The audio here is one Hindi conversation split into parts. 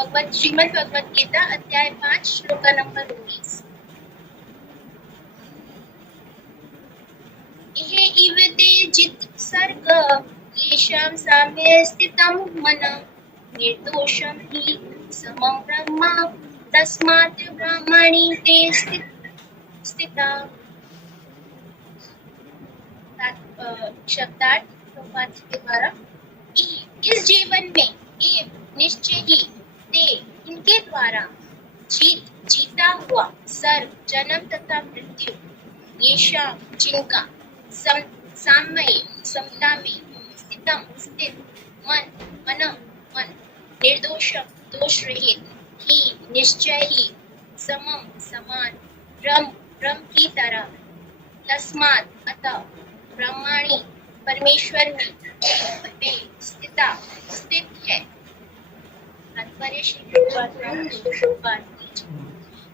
श्रीमद् भगवत गीता अध्याय 5 श्लोक नंबर 19। इव ते जित सर्ग येषां साम्ये स्थितं मन निर्दोषं हि समं ब्रह्म तस्मात् ब्रह्मणि ते स्थिता। शब्दार्थ प्रभुपाद जी के द्वारा। इस जीवन में एव निश्चय ही ते इनके द्वारा जीता हुआ सर्व जन्म तथा मृत्यु येषां जिनका साम्य समता में स्थित मन निर्दोषम दोष रहित ही निश्चय ही समम समान ब्रह्म की तरह तस्मात् अतः ब्रह्माणी परमेश्वर में स्थित है।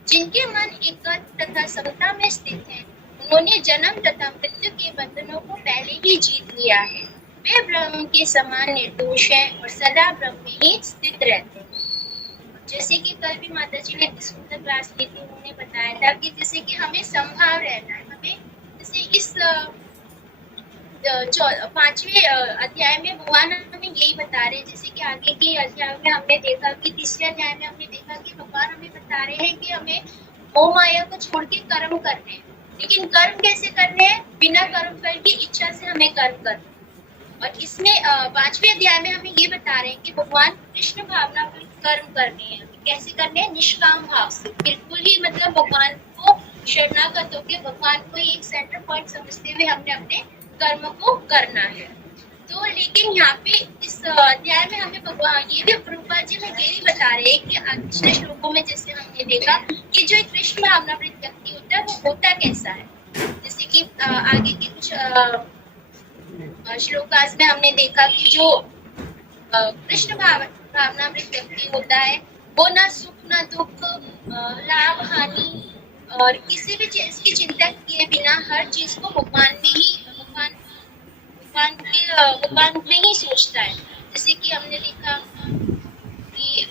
जिनके मन एकत्र तथा समता में स्थित है, उन्होंने जन्म तथा मृत्यु के बंधनों को पहले ही जीत लिया है। वे ब्रह्म के समान निर्दोष है और सदा ब्रह्म में ही स्थित रहते हैं। जैसे कि कल भी माता जी ने सुंदर क्लास ली थी, उन्होंने बताया था कि जैसे कि हमें समभाव रहना है। हमें जैसे इस 5वें अध्याय में भगवान हमें यही बता रहे हैं। जैसे कि आगे के अध्याय में हमने देखा कि 3वें अध्याय में हमने देखा कि भगवान हमें बता रहे हैं कि हमें मोह माया को छोड़ के कर्म करने हैं। लेकिन कर्म कैसे करने हैं? बिना कर्म फल की इच्छा से हमें कर्म करना। और इसमें 5वें अध्याय में हमें ये बता रहे हैं कि भगवान कृष्ण भावना में कर्म करने हैं। कैसे करने हैं? निष्काम भाव से, बिल्कुल ही मतलब भगवान को शरणागत होकर भगवान को एक सेंटर पॉइंट समझते हुए हमने अपने कर्म को करना है। तो लेकिन यहाँ पे इस अध्याय में हमें भगवान ये भी प्रभुपाद जी हमें ये भी बता रहे हैं कि पिछले श्लोकों में जैसे हमने देखा कि जो एक कृष्ण भावनामृत व्यक्ति होता है वो होता कैसा है। जैसे कि आगे के कुछ श्लोकास में हमने देखा कि जो कृष्ण भावनामृत व्यक्ति होता है वो ना सुख ना दुख, लाभ हानि और किसी भी चीज की चिंता किए बिना हर चीज को भगवान में ही सोचता है। जैसे कि हमने देखा कि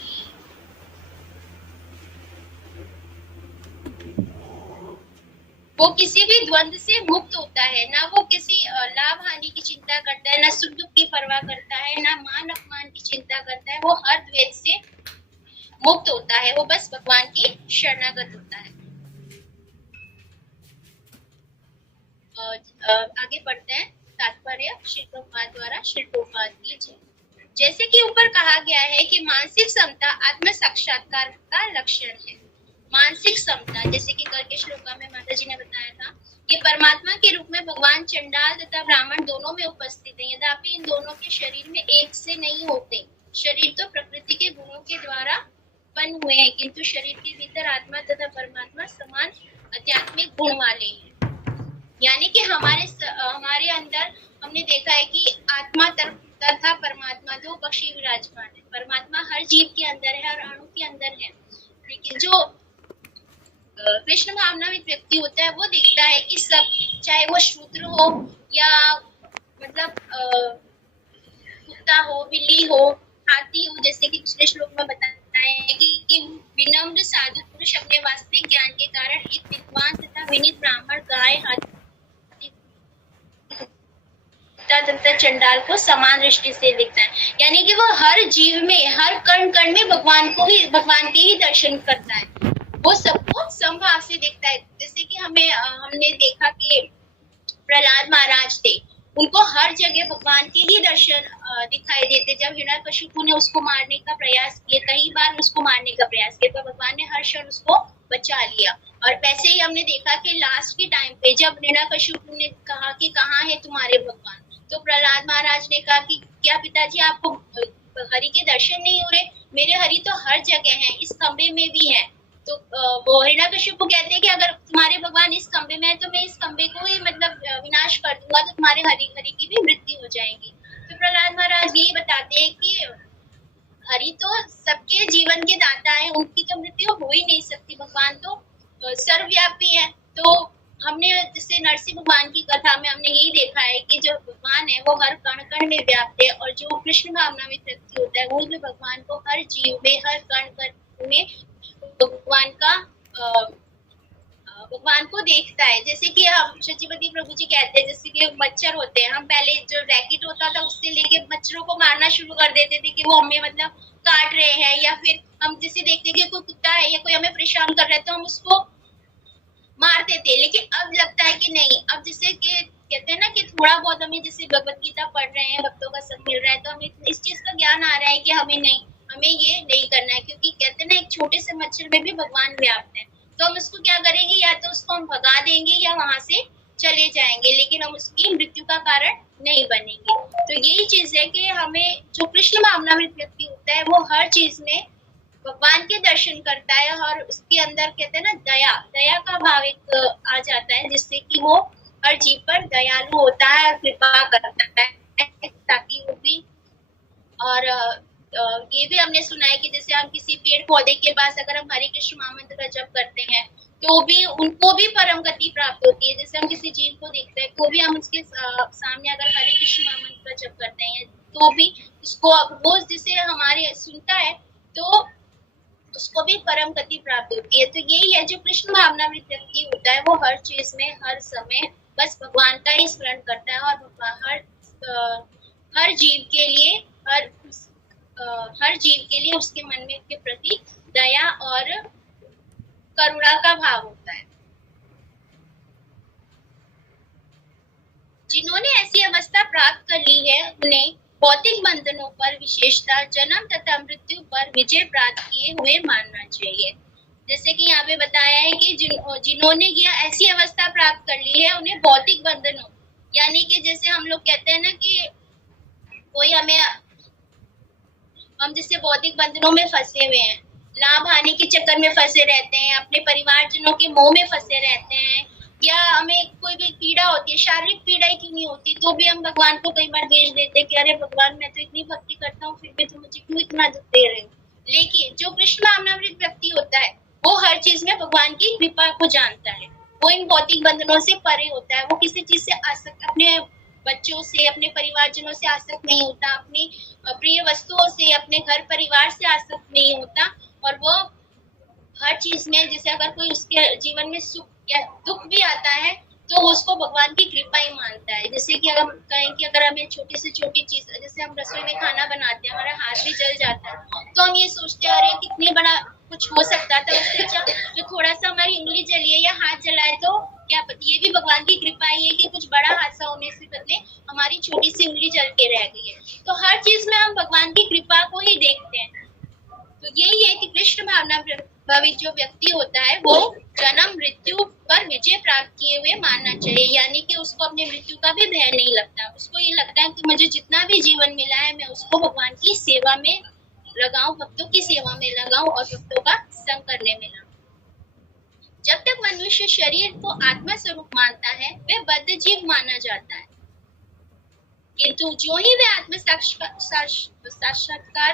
वो किसी भी द्वंद से मुक्त होता है, ना वो किसी लाभ हानि की चिंता करता है, ना सुख दुख की परवाह करता है, ना मान अपमान की चिंता करता है। वो हर द्वेष से मुक्त होता है, वो बस भगवान की शरणागत होता है। आगे बढ़ते हैं। तात्पर्य श्री प्रभुपाद द्वारा श्री प्रभुपाद की जय। जैसे कि ऊपर कहा गया है कि मानसिक समता आत्म साक्षात्कार का लक्षण है। मानसिक समता, जैसे कि कल के श्लोका में माता जी ने बताया था कि परमात्मा के रूप में भगवान चंडाल तथा ब्राह्मण दोनों में उपस्थित है। यद्यपि इन दोनों के शरीर में एक से नहीं होते। शरीर तो प्रकृति के गुणों के द्वारा बन हुए हैं, किंतु शरीर के भीतर आत्मा तथा परमात्मा समान आध्यात्मिक गुण वाले हैं। यानी कि हमारे अंदर हमने देखा है कि आत्मा तथा परमात्मा दो पक्षी विराजमान है। परमात्मा हर जीव के अंदर है, हर अणु के अंदर है। लेकिन जो कृष्ण भावना में व्यक्ति होता है वो देखता है कि सब, चाहे वो शूद्र हो या मतलब कुत्ता हो, बिल्ली हो, हाथी हो, जैसे कि पिछले श्लोक में बताया है कि विनम्र साधु पुरुष अपने वास्तविक ज्ञान के कारण एक विद्वान तथा विनीत ब्राह्मण, गाय, हाथी तथा चंडाल को समान दृष्टि से देखता है। यानी कि वो हर जीव में, हर कण कण में भगवान के ही दर्शन करता है। वो सबको समभाव से देखता है। जैसे कि हमने देखा कि प्रहलाद महाराज थे, उनको हर जगह भगवान के ही दर्शन दिखाई देते। जब हिरण्यकशिपु ने उसको मारने का प्रयास किया, कई बार उसको मारने का प्रयास किया, तो भगवान ने हर क्षण उसको बचा लिया। और वैसे ही हमने देखा कि लास्ट के टाइम पे जब हिरण्यकशिपु ने कहा कि कहाँ है तुम्हारे भगवान, तो प्रहलाद महाराज ने कहा कि क्या पिताजी आपको हरि के दर्शन नहीं हो रहे? मेरे हरि तो हर जगह हैं, इस खंबे में भी हैं। तो वो हिरण्यकशिपु कहते हैं कि अगर तुम्हारे भगवान इस खंबे में है तो मैं इस खंबे को ही मतलब विनाश कर दूंगा, तो तुम्हारे हरि की भी मृत्यु हो जाएगी। तो प्रहलाद महाराज यही बताते हैं कि हरि तो सबके जीवन के दाता है, उनकी तो मृत्यु हो ही नहीं सकती। भगवान तो सर्वव्यापी है। तो हमने जैसे नरसिंह भगवान की कथा में हमने यही देखा है कि जो भगवान है वो हर कण कण में व्याप्त है, और जो कृष्ण भावना में व्यक्ति होता है वो भी भगवान को हर जीव में, हर कण कण में भगवान का भगवान को देखता है। जैसे कि हम सचिवती प्रभु जी कहते हैं, जैसे कि मच्छर होते हैं, हम पहले जो रैकेट होता था उससे लेके मच्छरों को मारना शुरू कर देते थे कि वो हमें मतलब काट रहे हैं, या फिर हम जैसे देखते कि कोई कुत्ता है या कोई हमें परेशान कर रहा है तो हम उसको मारते थे। लेकिन अब लगता है कि नहीं, अब जैसे कि कहते हैं ना कि थोड़ा बहुत हमें जैसे भगवत गीता पढ़ रहे हैं, भक्तों का संग मिल रहा है, तो हमें इस चीज का ज्ञान आ रहा है कि हमें नहीं, हमें ये नहीं करना है, क्योंकि कहते हैं ना एक छोटे से मच्छर में भी भगवान व्याप्त है। तो हम उसको क्या करेंगे, या तो उसको हम भगा देंगे या वहां से चले जाएंगे, लेकिन हम उसकी मृत्यु का कारण नहीं बनेंगे। तो यही चीज है कि हमें जो कृष्ण भावनामृत व्यक्ति होता है वो हर चीज में भगवान के दर्शन करता है, और उसके अंदर कहते हैं ना दया, दया का भाव एक आ जाता है, जिससे कि वो हर जीव पर दयालु होता है और कृपा करता है, ताकि वो भी। और ये भी हमने सुना है कि जैसे हम किसी पेड़ पौधे के पास अगर हम हरे कृष्ण महामंत्र का जप करते हैं तो भी उनको भी परम गति प्राप्त होती है। जैसे हम किसी जीव को देखते हैं तो भी हम उसके सामने अगर हरे कृष्ण महामंत्र का जप करते हैं तो भी उसको वो जिसे हमारे सुनता है तो उसको भी परम गति प्राप्त होती है। तो यही है, जो कृष्ण भावनामृत व्यक्ति होता है वो हर चीज में हर समय बस भगवान का ही स्मरण करता है, और हर जीव के लिए हर जीव के लिए उसके मन में के प्रति दया और करुणा का भाव होता है। जिन्होंने ऐसी अवस्था प्राप्त कर ली है उन्हें भौतिक बंधनों पर, विशेषता जन्म तथा मृत्यु पर विजय प्राप्त किए हुए मानना चाहिए। जैसे कि यहाँ पे बताया है कि जिन्होंने यह ऐसी अवस्था प्राप्त कर ली है उन्हें भौतिक बंधनों, यानी कि जैसे हम लोग कहते हैं ना कि कोई हम जैसे भौतिक बंधनों में फंसे हुए हैं, लाभ हानि के चक्कर में फंसे रहते हैं, अपने परिवारजनों के मोह में फंसे रहते हैं, या हमें कोई भी पीड़ा होती है, शारीरिक पीड़ा ही क्यों नहीं होती, तो भी हम भगवान को कई बार भेज देते हैं कि अरे भगवान मैं तो इतनी भक्ति करता हूँ फिर भी तुम मुझे क्यों इतना दुख दे रहे हो। लेकिन जो कृष्ण भावनामृत व्यक्ति होता है वो हर चीज में भगवान की कृपा को जानता है, वो इन भौतिक बंधनों से परे होता है, वो किसी चीज से आसक्त, अपने बच्चों से, अपने परिवारजनों से आसक्त नहीं होता, अपनी प्रिय वस्तुओं से, अपने घर परिवार से आसक्त नहीं होता, और वो हर चीज में जैसे अगर कोई उसके जीवन में सुख या दुख भी आता है तो उसको भगवान की कृपा ही मानता है। जैसे कि अगर हम कहें कि अगर हमें छोटी से छोटी चीज, जैसे हम रसोई में खाना बनाते हैं, हमारा हाथ भी जल जाता है तो हम ये सोचते हैं अरे कितनी बड़ा कुछ हो सकता था, उससे अच्छा जो थोड़ा सा हमारी उंगली जली है या हाथ जला है तो क्या पता, ये भी भगवान की कृपा ही है कि कुछ बड़ा हादसा होने से बदले हमारी छोटी सी उंगली जल के रह गई है। तो हर चीज में हम भगवान की कृपा को ही देखते हैं। तो यही है कि कृष्ण भावना भावित जो व्यक्ति होता है वो जन्म मृत्यु पर विजय प्राप्त किए हुए मानना चाहिए, यानी कि उसको अपनी मृत्यु का भी भय नहीं लगता, उसको ये लगता है कि मुझे जितना भी जीवन मिला है मैं उसको भगवान की सेवा में लगाऊं, भक्तों की सेवा में लगाऊं और भक्तों का संग करने में लगाऊं। जब तक मनुष्य शरीर को आत्मा स्वरूप मानता है वह बद्ध जीव माना जाता है, किंतु जो ही वह आत्म साक्षात्कार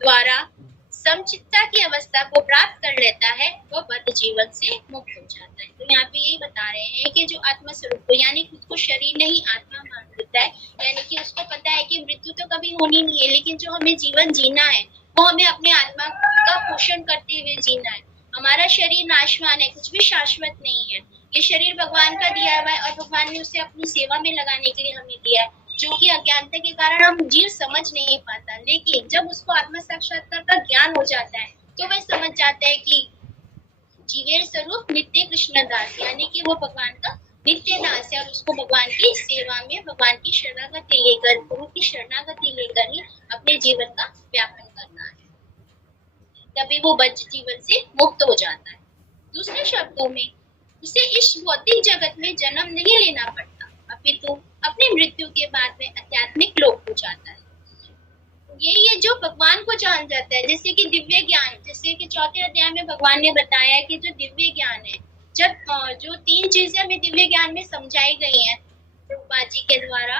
द्वारा समचित्ता की अवस्था को प्राप्त कर लेता है वह बद्ध जीवन से मुक्त हो जाता है। तो यहाँ पे यही बता रहे हैं कि जो आत्मा स्वरूप को, यानी खुद को शरीर नहीं आत्मा मान लेता है, यानी कि उसको पता है कि मृत्यु तो कभी होनी नहीं है, लेकिन जो हमें जीवन जीना है वो हमें अपने आत्मा का पोषण करते हुए जीना है। हमारा शरीर नाशवान है, कुछ भी शाश्वत नहीं है, ये शरीर भगवान का दिया हुआ है और भगवान ने उसे अपनी सेवा में लगाने के लिए हमें दिया है, जो कि अज्ञानता के कारण हम जीव समझ नहीं पाता। लेकिन जब उसको आत्म साक्षात्कार का ज्ञान हो जाता है तो वह समझ जाता है कि जीवेर स्वरूप नित्य कृष्ण दास, यानी कि वो भगवान का नित्य दास है और उसको भगवान की सेवा में भगवान की शरणागति लेकर, गुरु की शरणागति लेकर ही अपने जीवन का व्यापन करना है, तभी वो बद्ध जीवन से मुक्त हो जाता है। दूसरे शब्दों में उसे इस भौतिक जगत में जन्म नहीं लेना पड़ता, अपितु अपनी मृत्यु के बाद में आध्यात्मिक लोक हो जाता है। यही है जो भगवान को जान जाता है, जैसे कि दिव्य ज्ञान, जैसे कि चौथे अध्याय में भगवान ने बताया कि जो दिव्य ज्ञान है, जब जो तीन चीजें हमें दिव्य ज्ञान में समझाई गई हैं प्रभुपाद जी के द्वारा,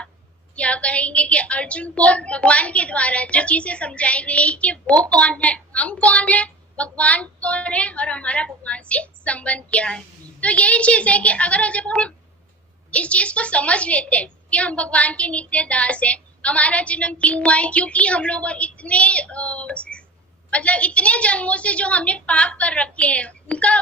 क्या कहेंगे कि अर्जुन को भगवान के द्वारा जो चीजें समझाई गई कि वो कौन है, हम कौन है, भगवान कौन है और हमारा भगवान से संबंध क्या है। तो यही चीज है कि अगर जब हम इस चीज को समझ लेते हैं कि हम भगवान के नित्य दास हैं, हमारा जन्म क्यों हुआ है, क्योंकि हम लोग इतने मतलब इतने जन्मों से जो हमने पाप कर रखे हैं उनका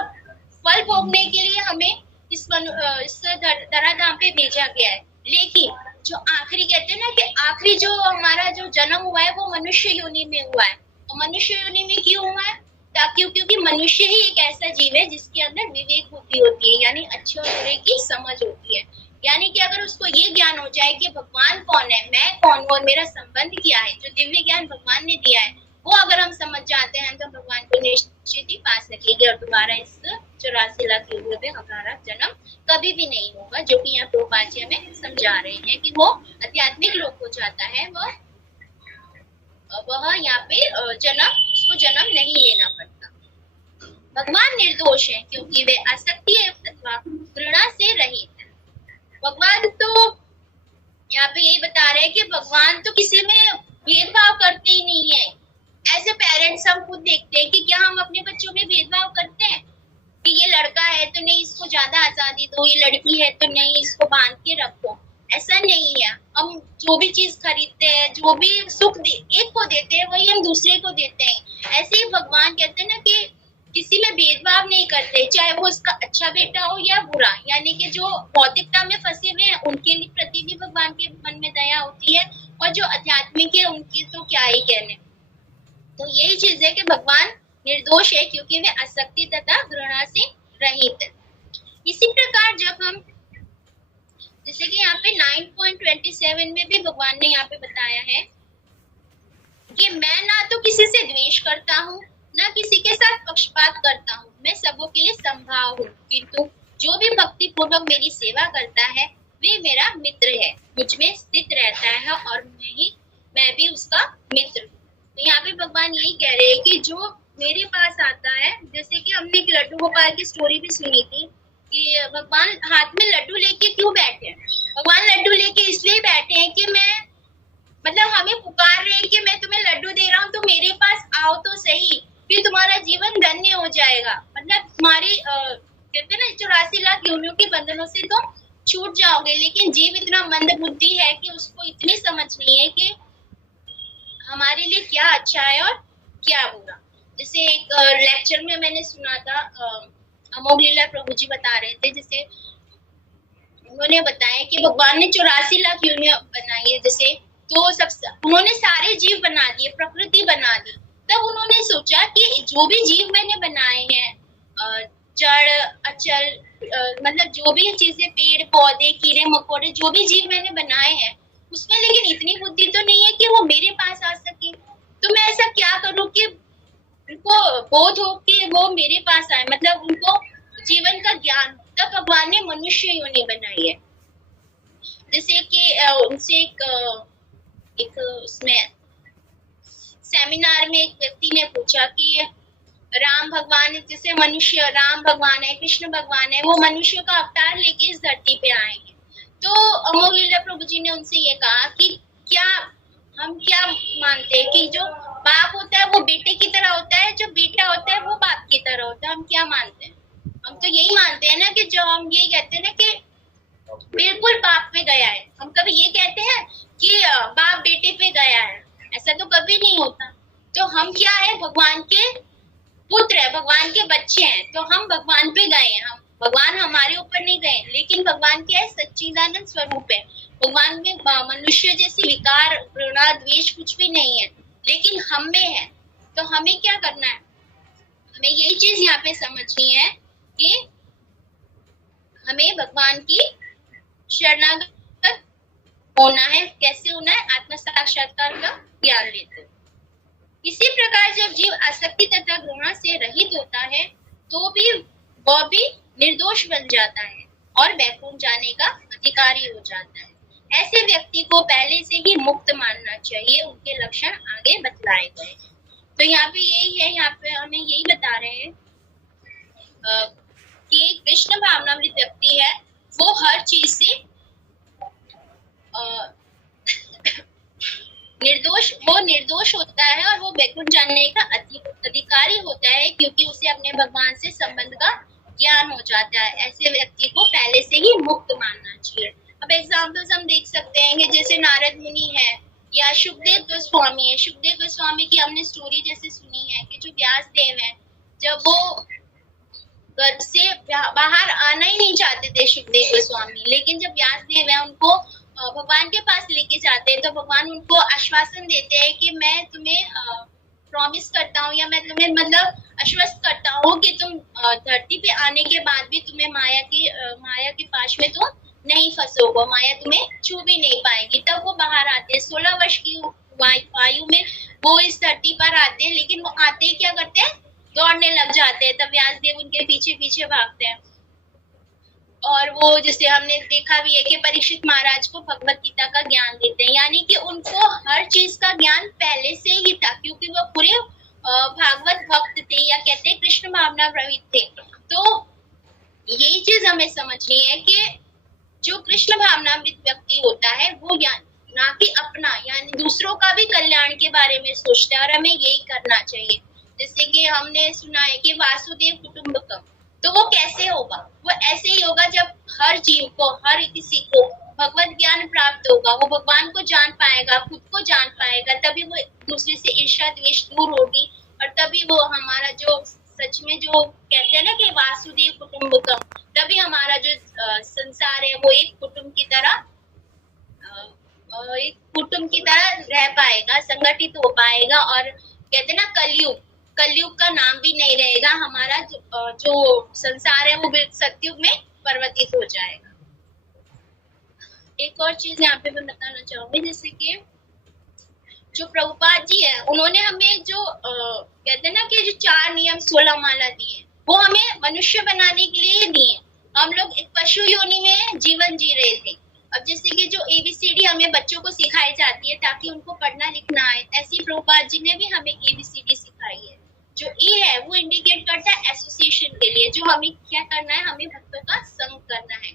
फल भोगने के लिए हमें इस धराधाम पे भेजा गया है। लेकिन जो आखिरी कहते हैं ना कि आखिरी जो हमारा जो जन्म हुआ है वो मनुष्य योनि में हुआ है। और मनुष्य योनि में क्यों हुआ है? ताकि क्योंकि मनुष्य ही एक ऐसा जीव है जिसके अंदर विवेक बुद्धि होती है, यानी अच्छे और बुरे की समझ होती है। यानी कि अगर उसको ये ज्ञान हो जाए कि भगवान कौन है, मैं कौन हूँ और मेरा संबंध क्या है, जो दिव्य ज्ञान भगवान ने दिया है वो अगर हम समझ जाते हैं तो भगवान को निश्चित ही पा सकेंगे और दोबारा इस 84 लाख युगों में हमारा जन्म कभी भी नहीं होगा। जो कि यहाँ प्रभुपाद जी हमें समझा रहे हैं कि वो आध्यात्मिक लोक हो जाता है, वह यहाँ पे उसको जन्म नहीं लेना पड़ता। भगवान निर्दोष है क्योंकि वे आसक्ति अथवा घृणा से रहित है। भगवान तो यहाँ पे यही बता रहे हैं कि भगवान तो किसी में भेदभाव करते ही नहीं है। एज ए पेरेंट्स हम खुद देखते हैं कि क्या हम अपने बच्चों में भेदभाव करते हैं कि ये लड़का है तो नहीं इसको ज्यादा आजादी दो, ये लड़की है तो नहीं इसको बांध के रखो। ऐसा नहीं है। हम जो भी चीज खरीदते हैं, जो भी सुख एक को देते हैं वही हम दूसरे को देते हैं। ऐसे ही भगवान कहते हैं ना कि किसी में भेदभाव नहीं करते, चाहे वो उसका अच्छा बेटा हो या बुरा। यानी कि जो भौतिकता में फंसे हुए हैं उनके प्रति भी भगवान के मन में दया होती है, और जो आध्यात्मिक है उनकी तो क्या ही कहने। तो यही चीज है कि भगवान निर्दोष है क्योंकि वे आसक्ति तथा घृणा से रहित है। इसी प्रकार जब हम जैसे कि यहाँ पे 9.27 में भी भगवान ने यहाँ पे बताया है कि मैं ना तो किसी से द्वेष करता हूँ ना किसी के साथ पक्षपात करता हूँ, मैं सबों के लिए संभाव हूँ, किंतु जो भी भक्ति पूर्वक मेरी सेवा करता है वे मेरा मित्र है, मुझ में स्थित रहता है और मैं भी उसका मित्र। तो यहाँ पे भगवान यही कह रहे हैं कि जो मेरे पास आता है, जैसे कि हमने एक लड्डू गोपाल की स्टोरी भी सुनी थी कि भगवान हाथ में लड्डू लेके क्यों बैठे हैं। भगवान लड्डू लेके इसलिए बैठे हैं कि मैं मतलब हमें पुकार रहे हैं कि मैं तुम्हें लड्डू दे रहा हूँ तो मेरे पास आओ तो सही, फिर तुम्हारा जीवन धन्य हो जाएगा। मतलब तुम्हारी कहते हैं ना 84 लाख योनियों के बंधनों से तो छूट जाओगे। लेकिन जीव इतना मंद बुद्धि है कि उसको इतनी समझ नहीं है कि हमारे लिए क्या अच्छा है और क्या बुरा। जैसे एक लेक्चर में मैंने सुना था, अमोघ लीला प्रभु जी बता रहे थे, जैसे उन्होंने बताया कि भगवान ने 84 लाख योनियां बनाई है, जैसे तो सब उन्होंने सारे जीव बना दिए, प्रकृति बना दी। तब उन्होंने सोचा कि जो भी जीव मैंने बनाए हैं, जड़ अचल मतलब जो भी चीजें, पेड़ पौधे कीड़े मकोड़े, जो भी जीव मैंने बनाए हैं उसमें लेकिन इतनी बुद्धि तो नहीं है कि वो मेरे पास आ सके। तो मैं ऐसा क्या करूं कि उनको बोध हो कि वो मेरे पास आए, मतलब उनको जीवन का ज्ञान। तब भगवान ने मनुष्य योनि बनाई है। जैसे कि उनसे एक उसमें सेमिनार में एक व्यक्ति ने पूछा कि राम भगवान, जैसे मनुष्य राम भगवान है, कृष्ण भगवान है, वो मनुष्य का अवतार लेके इस धरती पे आए हैं। तो अमोघ लीला प्रभु जी ने उनसे ये कहा कि क्या हम क्या मानते हैं कि जो बाप होता है वो बेटे की तरह होता है, जो बेटा होता है वो बाप की तरह होता है। हम क्या मानते हैं? हम तो यही मानते हैं ना कि जो हम यही कहते हैं ना कि बिल्कुल बाप पे गया है। हम कभी ये कहते हैं कि बाप बेटे पे गया है, ऐसा तो कभी नहीं होता। तो हम क्या है, भगवान के पुत्र है, भगवान के बच्चे हैं, तो हम भगवान पे गए हैं। हम भगवान हमारे ऊपर नहीं गए, लेकिन भगवान क्या है, सच्चिदानंद स्वरूप है। भगवान में मनुष्य जैसी विकार, घृणा, द्वेष कुछ भी नहीं है, लेकिन हम में है। तो हमें क्या करना है, हमें यही चीज यहाँ पे समझनी है कि हमें भगवान की शरणागत होना है। कैसे होना है? आत्म साक्षात्कार का ज्ञान लेते। इसी प्रकार जब जीव आसक्ति तथा घृणा से रहित होता है तो भी वह भी निर्दोष बन जाता है और वैकुंठ जाने का अधिकारी हो जाता है। ऐसे व्यक्ति को पहले से ही मुक्त मानना चाहिए। उनके लक्षण आगे बतलाए गए हैं। तो यहाँ पे यही है, यहाँ पे हमें यही बता रहे हैं कि कृष्ण भावनामृत व्यक्ति है वो हर चीज से निर्दोष होता है और वो वैकुंठ जानने का अधिकारी होता है, क्योंकि उसे अपने भगवान से संबंध का ज्ञान हो जाता है, ऐसे व्यक्ति को पहले से ही मुक्त मानना चाहिए। अब एग्जाम्पल्स हम देख सकते हैं कि जैसे नारद मुनि है या शुकदेव गोस्वामी है। शुकदेव गोस्वामी की हमने स्टोरी जैसे सुनी है कि जो व्यास देव है, जब वो घर से बाहर आना ही नहीं चाहते थे शुकदेव गोस्वामी, लेकिन जब व्यास देव है उनको भगवान के पास लेके जाते हैं तो भगवान उनको आश्वासन देते हैं कि मैं तुम्हें प्रॉमिस करता हूँ या मैं तुम्हें मतलब आश्वस्त करता हूँ कि तुम धरती पे आने के बाद भी तुम्हें माया के पास में तो नहीं फंसोगे, माया तुम्हें छू भी नहीं पाएगी। तब वो बाहर आते हैं, 16 वर्ष की आयु में वो इस धरती पर आते हैं, लेकिन वो आते ही क्या करते हैं, दौड़ने लग जाते हैं। तब व्यास देव उनके पीछे पीछे भागते हैं और वो जैसे हमने देखा भी है कि परीक्षित महाराज को भगवत गीता का ज्ञान देते हैं, यानी कि उनको हर चीज का ज्ञान पहले से ही था, क्योंकि वो पूरे भागवत भक्त थे या कहते हैं कृष्ण भावना प्रवृत्त थे। तो यही चीज हमें समझनी है कि जो कृष्ण भावनामृत व्यक्ति होता है वो ना कि अपना यानी दूसरों का भी कल्याण के बारे में सोचता है, और हमें यही करना चाहिए। जैसे कि हमने सुना है कि वासुदेव कुटुंबकम, तो वो कैसे होगा, वो ऐसे ही होगा जब हर जीव को, हर किसी को भगवत ज्ञान प्राप्त होगा, वो भगवान को जान पाएगा, खुद को जान पाएगा, तभी वो दूसरे से ईर्ष्या द्वेष दूर होगी, और तभी वो हमारा जो सच में जो कहते हैं ना कि वासुदेव कुटुंबकम, तभी हमारा जो संसार है वो एक कुटुंब की तरह रह पाएगा, संगठित हो पाएगा। और कहते हैं ना कलयुग का नाम भी नहीं रहेगा, हमारा जो संसार है वो सतयुग में परिवर्तित हो जाएगा। एक और चीज यहाँ पे मैं बताना चाहूंगी, जैसे कि जो प्रभुपाद जी है उन्होंने हमें जो कहते हैं ना कि जो 4 नियम 16 माला दिए, वो हमें मनुष्य बनाने के लिए दिए। हम लोग एक पशु योनि में जीवन जी रहे थे। अब जैसे कि जो ABCD हमें बच्चों को सिखाई जाती है ताकि उनको पढ़ना लिखना आए, ऐसी प्रभुपाद जी ने भी हमें ABCD सिखाई है। जो ए है वो इंडिकेट करता है एसोसिएशन के लिए, जो हमें क्या करना है, हमें भक्तों का संग करना है,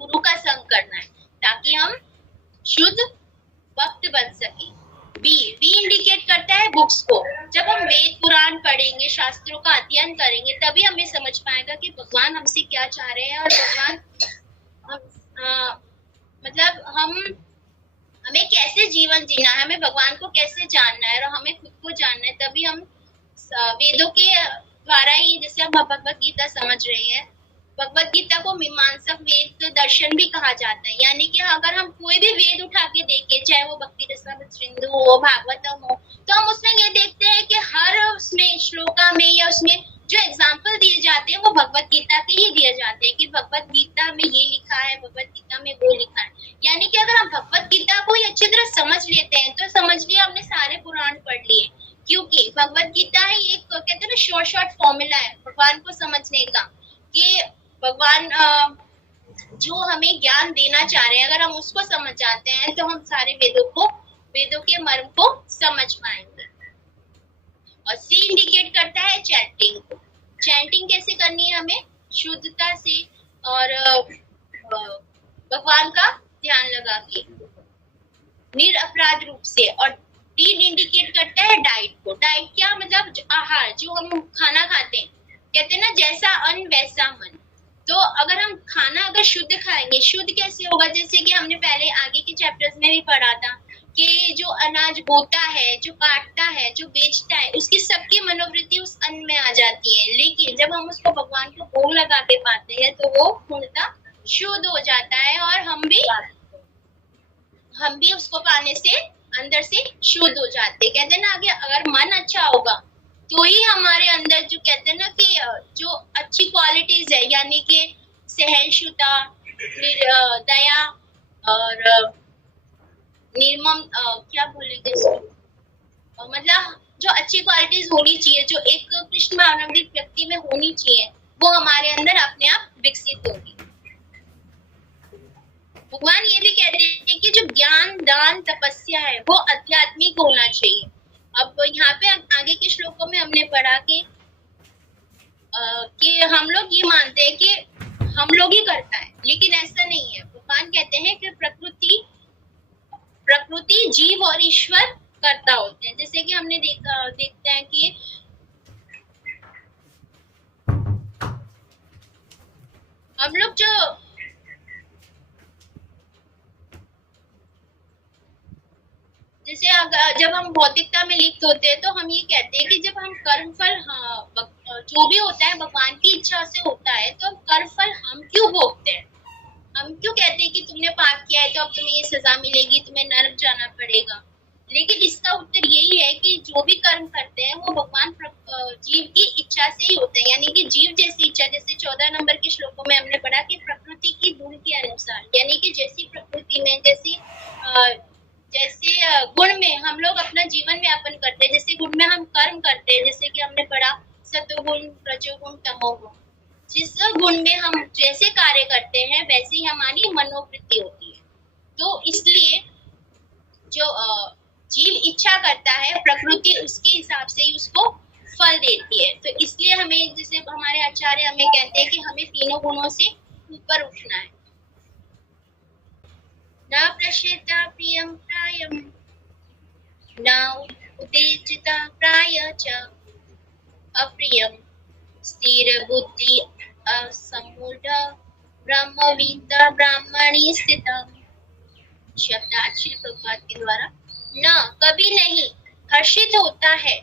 गुरु का संग करना है, ताकि हम शुद्ध भक्त बन सके। बी इंडिकेट करता है बुक्स को। जब हम वेद पुराण पढ़ेंगे, शास्त्रों का अध्ययन करेंगे, तभी हमें समझ पाएगा कि भगवान हमसे क्या चाह रहे हैं, और भगवान हमें कैसे जीवन जीना है, हमें भगवान को कैसे जानना है और हमें खुद को जानना है। तभी हम वेदों के द्वारा ही, जैसे हम भगवत गीता समझ रहे हैं, भगवत गीता को मीमांसक वेद दर्शन भी कहा जाता है। यानी कि अगर हम कोई भी वेद उठा के देखें, चाहे वो भक्ति रसामृत सिंधु हो, भागवतम हो, तो हम उसमें ये देखते हैं कि हर उसमें श्लोका में या उसमें जो एग्जाम्पल दिए जाते हैं वो भगवत गीता के ही दिए जाते हैं कि भगवत गीता में ये लिखा है, भगवत गीता में वो लिखा है। यानी कि अगर हम भगवत गीता को ही अच्छी तरह समझ लेते हैं तो समझ लिया हमने सारे पुराण पढ़ लिए, क्योंकि भगवत गीता ही एक कहते हैं ना शॉर्ट फॉर्मूला है भगवान को समझने का, कि भगवान जो हमें ज्ञान देना चाह रहे हैं, अगर हम उसको समझ जाते हैं तो हम सारे वेदों के मर्म को समझ पाएंगे। और सी इंडिकेट करता है चैंटिंग को। चैंटिंग कैसे करनी है, हमें शुद्धता से और भगवान का ध्यान लगा के निरपराध रूप से। और डी इंडिकेट करता है डाइट को। डाइट क्या मतलब, आहार, जो हम खाना खाते हैं, कहते हैं ना जैसा अन्न वैसा मन। तो अगर हम खाना अगर शुद्ध खाएंगे, शुद्ध कैसे होगा, जैसे कि हमने पहले आगे के चैप्टर्स में भी पढ़ा था कि जो अनाज बोता है, जो काटता है, जो बेचता है, उसकी सबकी मनोवृत्ति उस अन्न में आ जाती है। लेकिन जब हम उसको भगवान को भोग लगा के पाते हैं तो वो पूर्णतः शुद्ध हो जाता है, और हम भी उसको पाने से अंदर से शुद्ध हो जाते हैं। कहते हैं ना आगे, अगर मन अच्छा होगा तो ही हमारे अंदर जो कहते हैं ना कि जो अच्छी क्वालिटीज है, यानी कि सहनशीलता, दया और निर्मम, क्या बोलेंगे इसको, मतलब जो अच्छी क्वालिटीज होनी चाहिए, जो एक कृष्ण भावनामृत व्यक्ति में होनी चाहिए, वो हमारे अंदर अपने आप विकसित होगी। भगवान ये भी कहते हैं कि जो ज्ञान दान तपस्या है वो आध्यात्मिक होना चाहिए। अब यहाँ पे आगे के श्लोकों में हमने पढ़ा कि हम लोग ये मानते हैं कि हम लोग ही करता है, लेकिन ऐसा नहीं है। भगवान कहते हैं कि प्रकृति जीव और ईश्वर करता होते हैं। जैसे कि हमने देखते हैं कि हम लोग जो जैसे जब हम भौतिकता में लिप्त होते हैं तो हम ये कहते हैं कि जब हम कर्मफल जो भी होता है भगवान की इच्छा से होता है, तो कर्मफल हम क्यों भोगते हैं? हम क्यों कहते हैं कि तुमने पाप किया है तो अब तुम्हें ये सजा मिलेगी, तुम्हें नरक जाना पड़ेगा? लेकिन इसका उत्तर यही है कि जो भी कर्म करते हैं वो भगवान जीव की इच्छा से ही होते हैं, यानी कि जीव जैसी इच्छा। जैसे 14 नंबर के श्लोकों में हमने पढ़ा कि प्रकृति की गुण के अनुसार, यानी कि जैसी प्रकृति में जैसे गुण में हम लोग अपना जीवन यापन करते हैं, जैसे गुण में हम कर्म करते हैं, जैसे कि हमने पढ़ा सत्वगुण, रजोगुण, तमोगुण। जिस गुण में हम जैसे कार्य करते हैं वैसे ही हमारी मनोवृत्ति होती है। तो इसलिए जो जीव इच्छा करता है, प्रकृति उसके हिसाब से ही उसको फल देती है। तो इसलिए हमें, जैसे हमारे आचार्य हमें कहते हैं कि हमें तीनों गुणों से ऊपर उठना है। न प्रशेता प्रियं प्रायं न उदेजिता प्राय च अप्रियं स्थिर बुद्धि असमूढ़ ब्रह्मविद ब्राह्मणी स्थितम्। शब्दार्थ श्री प्रभुपाद के द्वारा। न कभी नहीं हर्षित होता है,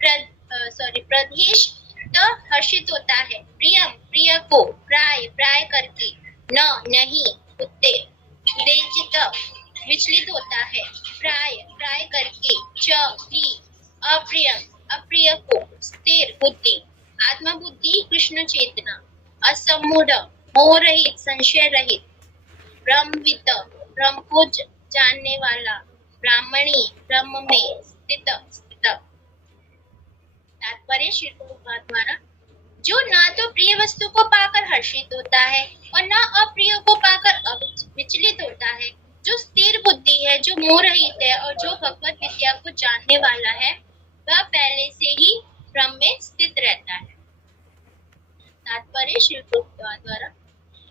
प्रदेश तो हर्षित होता है, प्रियम प्रिय को, प्राय प्राय करके, न नहीं उदेजित विचलित होता है, प्राय प्राय करके, च भी अप्रियम अप्रिय को, स्थिर बुद्धि आत्मा बुद्धि कृष्ण चेतना, असमूढ़ मोह रहित संशय रहित, ब्रह्मविद ब्रह्म को जानने वाला, ब्राह्मणी ब्रह्म में स्थित। तात्पर्य श्री प्रभुपाद द्वारा। जो ना तो प्रिय वस्तु को पाकर हर्षित होता है और ना अप्रिय को पाकर विचलित होता है, जो स्थिर बुद्धि है, जो मोह रहित है और जो भगवत विद्या को जानने वाला है, वह पहले से ही ब्रह्म में स्थित रहता है। तात्पर्य श्री प्रभुपाद द्वारा।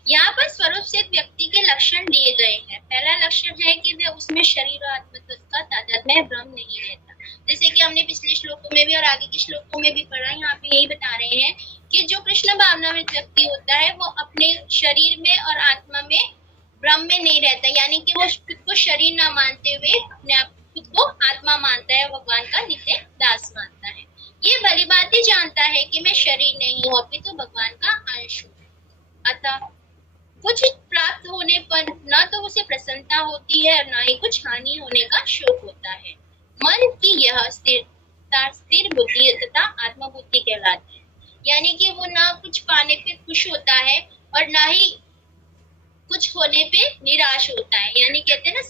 यहाँ पर स्वरूप से व्यक्ति के लक्षण दिए गए हैं। पहला लक्षण है कि वह उसमें शरीर और आत्म का तादात्म्य भ्रम नहीं रहता। जैसे कि हमने पिछले श्लोकों में भी और आगे के श्लोकों में भी पढ़ा, यहाँ पे यही बता रहे हैं कि जो कृष्ण भावना में व्यक्ति होता है वो अपने शरीर में और आत्मा में भ्रम में नहीं रहता, यानी कि वो खुद को शरीर ना मानते हुए अपने आप खुद को आत्मा मानता है, भगवान का नित्य दास मानता है। ये भली बात ही जानता है कि मैं शरीर नहीं हूँ, अभी तो भगवान का अंश हूँ। अतः कुछ प्राप्त होने पर न तो उसे प्रसन्नता होती है और न ही कुछ हानि होने का शोक होता है। मन की यह स्थिर बुद्धि तथा आत्मबुद्धि कहलाती है, यानी कि वो ना कुछ पाने पे खुश होता है और ना ही कुछ होने पे निराश होता है, यानी कहते हैं ना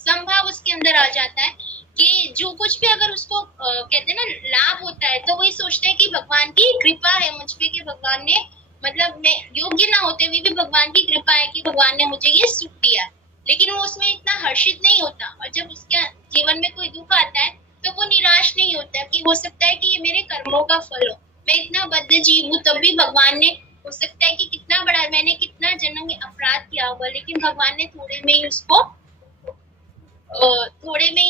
संभाव उसके अंदर आ जाता है कि जो कुछ भी अगर उसको कहते हैं ना लाभ होता है तो वही सोचता है कि भगवान की कृपा है मुझ पे, कि भगवान ने मतलब मैं योग्य ना होते हुए भी भगवान की कृपा है कि भगवान ने मुझे ये सुख दिया, लेकिन वो उसमें इतना हर्षित नहीं होता। और जब उसके जीवन में कोई दुख आता है तो वो निराश नहीं होता कि हो सकता है कि ये मेरे कर्मों का फल हो, मैं इतना बद्ध जीव हूँ तब भी भगवान ने, हो सकता है कि कितना बड़ा मैंने कितना जन्म में अपराध किया होगा, लेकिन भगवान ने थोड़े में ही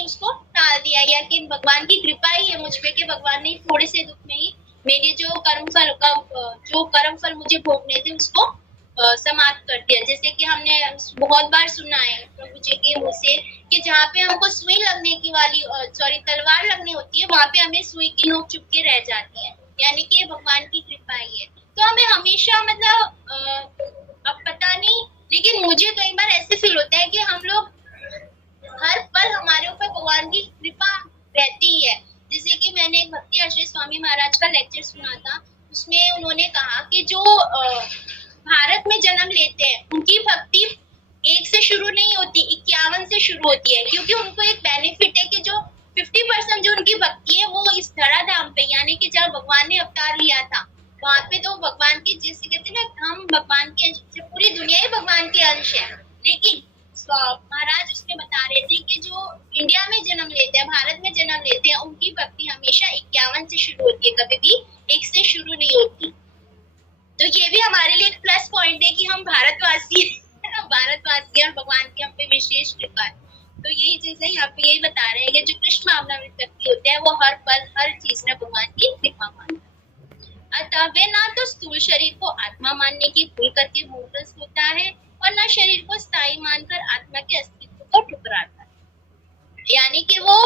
उसको टाल दिया, या कि भगवान की कृपा ही है मुझ पे कि भगवान ने थोड़े से दुख में ही मेरे जो कर्म फल मुझे भोगने थे उसको समाप्त कर दिया। जैसे कि हमने बहुत बार सुना है प्रभु जी के मुंह से कि जहाँ पे हमको सुई लगने की तलवार लगनी होती है, वहाँ पे हमें सुई की नोक चुप के रह जाती है, यानी कि ये भगवान की कृपा ही है। तो हमें हमेशा मतलब अब पता नहीं, लेकिन मुझे कई बार ऐसे फील होता है कि हम लोग हर पल हमारे ऊपर भगवान की कृपा रहती ही है। जैसे कि मैंने एक भक्ति आश्रय स्वामी महाराज का लेक्चर सुना था, उसमें उन्होंने कहा कि जो भारत में जन्म लेते हैं उनकी भक्ति 1 से शुरू नहीं होती, 51 से शुरू होती है, क्योंकि उनको एक बेनिफिट है कि जो 50% जो उनकी भक्ति है वो इस धराधाम पे, यानी कि जब भगवान ने अवतार लिया था वहां पे तो भगवान की, जैसे कहते हैं ना हम भगवान के अंश, पूरी दुनिया ही भगवान के अंश है। लेकिन महाराज उसमें बता रहे थे कि जो इंडिया में जन्म लेते हैं, भारत में जन्म लेते हैं, उनकी भक्ति हमेशा 51 से शुरू होती है, कभी भी 1 से शुरू नहीं होती। तो ये भी हमारे लिए एक प्लस पॉइंट है कि हम भारतवासी और भगवान की हम पे विशेष कृपा है। तो यही चीज है, यहाँ पे यही बता रहे हैं कि जो कृष्ण भावना में व्यक्ति होते हैं वो हर पल हर चीज में भगवान की कृपा मानते हैं। अतः समता वे ना तो स्थूल शरीर को आत्मा मानने की भूल करके मूर्खग्रस्त होता है और ना शरीर को स्थायी मानकर आत्मा के अस्तित्व को ठुकराता है। यानी कि वो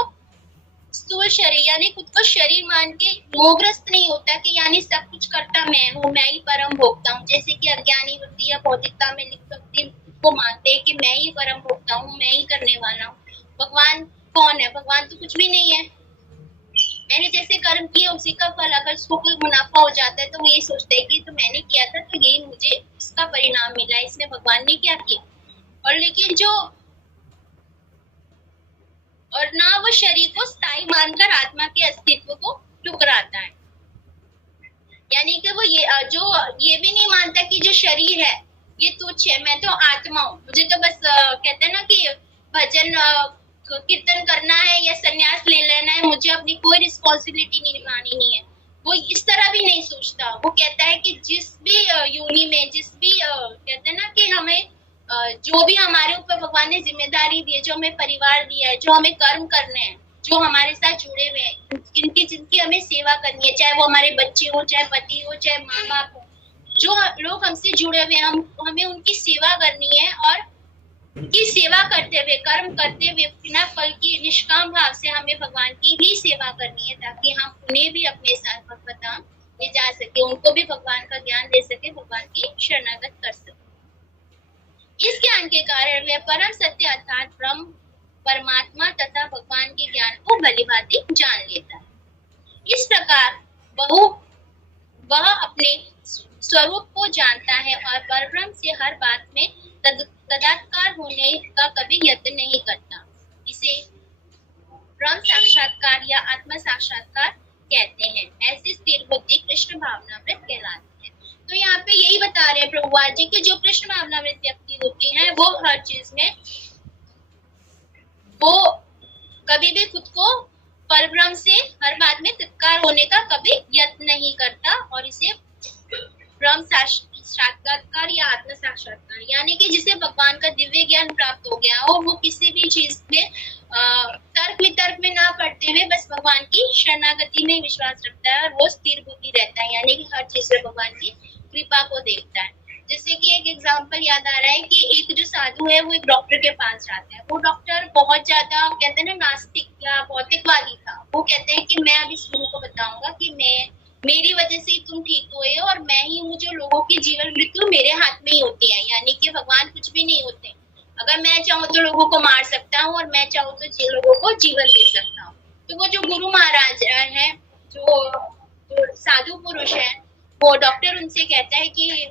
स्थूल शरीर यानी खुद को शरीर मान के मोहग्रस्त नहीं होता कि यानी सब कुछ करता मैं हूँ, मैं ही परम भोक्ता हूँ। जैसे कि अज्ञानी वृत्ति या भौतिकता में लिप्त व्यक्ति को मानते हैं कि मैं ही परम भोक्ता हूँ, मैं ही करने वाला हूँ। भगवान कौन है? भगवान तो कुछ भी नहीं है। मैंने जैसे कर्म किया उसी का फल, अगर उसको कोई मुनाफा हो जाता है तो वो यही सोचता है कि तो मैंने किया था तो यही मुझे इसका परिणाम मिला, इसमें भगवान ने क्या किया। और लेकिन जो और ना वो शरीर को स्थायी मानकर आत्मा के अस्तित्व को ठुकराता है। यानी कि वो ये भी नहीं मानता कि जो शरीर है ये तुच्छ है, मैं तो आत्मा हूँ, मुझे तो बस कहते हैं ना कि भजन कीर्तन करना है या संन्यास ले लेना है, मुझे अपनी कोई रिस्पॉन्सिबिलिटी निभानी नहीं है। वो इस तरह भी नहीं सोचता। वो कहता है कि जिस भी योनि में जिस भी कहते हैं ना कि हमें जो भी हमारे ऊपर भगवान ने जिम्मेदारी दी है, जो हमें परिवार दिया है, जो हमें कर्म करने हैं, जो हमारे साथ जुड़े हुए हैं, जिनकी हमें सेवा करनी है, चाहे वो हमारे बच्चे हो, चाहे पति हो, चाहे माँ बाप हो, जो लोग हमसे जुड़े हुए हैं, हमें उनकी सेवा करनी है। और उनकी सेवा करते हुए, कर्म करते हुए, बिना फल की निष्काम भाव से हमें भगवान की ही सेवा करनी है, ताकि हम उन्हें भी अपने साथ भगवत धाम ले जा सके, उनको भी भगवान का ज्ञान दे सके, भगवान की शरणागत कर सके। इस ज्ञान के कारण वे परम सत्य अर्थात ब्रह्म, परमात्मा तथा भगवान के ज्ञान को भलीभांति जान लेता है। इस प्रकार वह अपने स्वरूप को जानता है और परब्रह्म से हर बात में तदात्कार होने का कभी यत्न नहीं करता। इसे ब्रह्म साक्षात्कार या आत्म साक्षात्कार कहते हैं। ऐसी स्थिर बुद्धि कृष्ण भावनामृत कहलाती है। तो यहाँ पे यही बता रहे हैं प्रभुपाद जी कि जो कृष्ण भावनामृत व्यक्ति होती है वो हर चीज में वो कभी भी खुद को परब्रह्म से हर बात में तत्कार होने का कभी यत्न नहीं करता। और इसे ब्रह्म साक्षात्कार या आत्म साक्षात्कार यानी कि जिसे भगवान का दिव्य ज्ञान प्राप्त हो गया हो, वो किसी भी चीज में तर्क वितर्क में ना पड़ते हुए बस भगवान की शरणागति में विश्वास रखता है और वो स्थिर बुद्धि रहता है, यानी कि हर चीज में भगवान की कृपा को देखता है। जैसे कि एक एग्जांपल याद आ रहा है कि एक जो साधु है वो एक डॉक्टर के पास जाता है। वो डॉक्टर बहुत ज्यादा कहते हैं ना नास्तिक या भौतिकवादी था। वो कहते हैं कि मैं अभी गुरु को बताऊंगा कि मेरी वजह से तुम ठीक हुए हो और मैं ही हूँ जो लोगों की जीवन मृत्यु मेरे हाथ में ही होती है, यानी कि भगवान कुछ भी नहीं होते। अगर मैं चाहूँ तो लोगों को मार सकता हूँ और मैं चाहूँ तो लोगों को जीवन दे सकता हूँ। तो वो जो गुरु महाराज है, जो साधु पुरुष है, वो डॉक्टर उनसे कहता है कि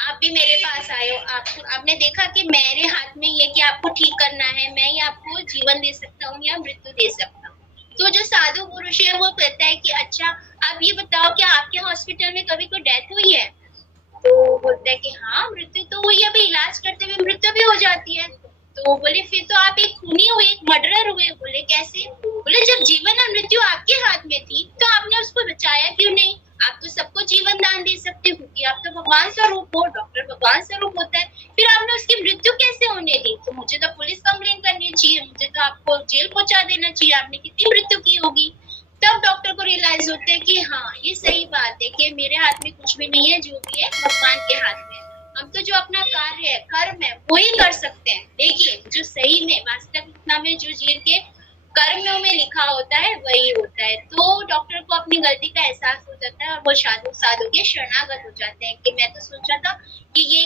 आप भी मेरे पास आए हो, आपने देखा कि मेरे हाथ में ये कि आपको ठीक करना है, मैं ही आपको जीवन दे सकता हूँ या मृत्यु दे सकता हूँ। तो जो साधु पुरुष है वो कहता है कि अच्छा आप ये बताओ क्या आपके हॉस्पिटल में कभी कोई डेथ हुई है? तो बोलता है कि हाँ मृत्यु तो हुई है, अभी इलाज करते हुए मृत्यु भी हो जाती है। तो बोले फिर तो आप एक खूनी हुए, एक मर्डरर हुए। बोले कैसे? बोले जब जीवन और मृत्यु आपके हाथ में थी तो आपने उसको बचाया क्यों नहीं? आप तो सबको जीवन दान दे सकते हो क्योंकि आप तो भगवान स्वरूप हो, डॉक्टर भगवान स्वरूप होता है, फिर आपने उसकी मृत्यु कैसे होने दी? तो मुझे तो पुलिस कंप्लेन करनी चाहिए, मुझे तो आपको जेल पहुंचा देना चाहिए, आपने कितनी मृत्यु की होगी। तब डॉक्टर को रियलाइज होता है कि हाँ ये सही बात है कि मेरे हाथ में कुछ भी नहीं है, जो भी है भगवान के हाथ में। हम तो जो अपना कार्य है, कर्म है, वो ही कर सकते हैं। देखिए जो सही में वास्तविकता में जो जीव के कर्मों में लिखा होता है वही होता है। तो डॉक्टर को अपनी गलती का एहसास हो जाता है और वो साधु के शरणागत हो जाते हैं कि मैं तो सोचा था कि ये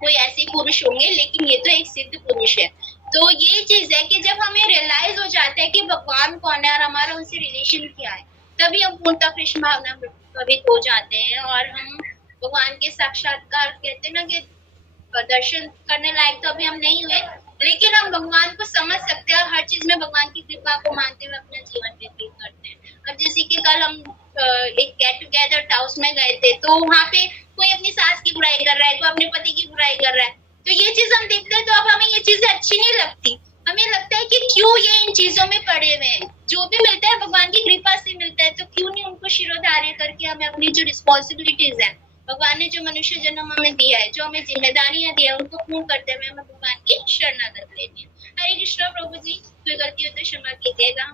कोई ऐसे पुरुष होंगे, लेकिन ये तो एक सिद्ध पुरुष है। तो ये चीज है कि जब हमें रियलाइज हो जाता है कि भगवान कौन है और हमारा उनसे रिलेशन क्या है, तभी हम पूर्णतः कृष्ण भावना प्रभावित हो जाते हैं और हम भगवान के साक्षात्कार कहते हैं ना कि दर्शन करने लायक तो अभी हम नहीं हुए, लेकिन हम भगवान को समझ सकते हैं। हर चीज में भगवान की कृपा को मानते हुए अपना जीवन व्यतीत करते हैं। अब जैसे कि कल हम एक गेट टुगेदर हाउस में गए थे, तो वहाँ पे कोई अपनी सास की बुराई कर रहा है, कोई अपने पति की बुराई कर रहा है, तो ये चीज हम देखते हैं तो अब हमें ये चीजें अच्छी नहीं लगती। हमें लगता है कि क्यों ये इन चीजों में पड़े हुए हैं, जो भी मिलता है भगवान की कृपा से मिलता है, तो क्यों नहीं उनको शिरोधार्य करके हमें अपनी जो रिस्पॉन्सिबिलिटीज है, भगवान ने जो मनुष्य जन्म हमें दिया है, जो हमें जिम्मेदारियां दी है, उनको पूर्ण करते हुए हमें भगवान की शरणागत लेनी है। हरे कृष्ण प्रभु जी, कोई गलती हो तो क्षमा कीजिएगा।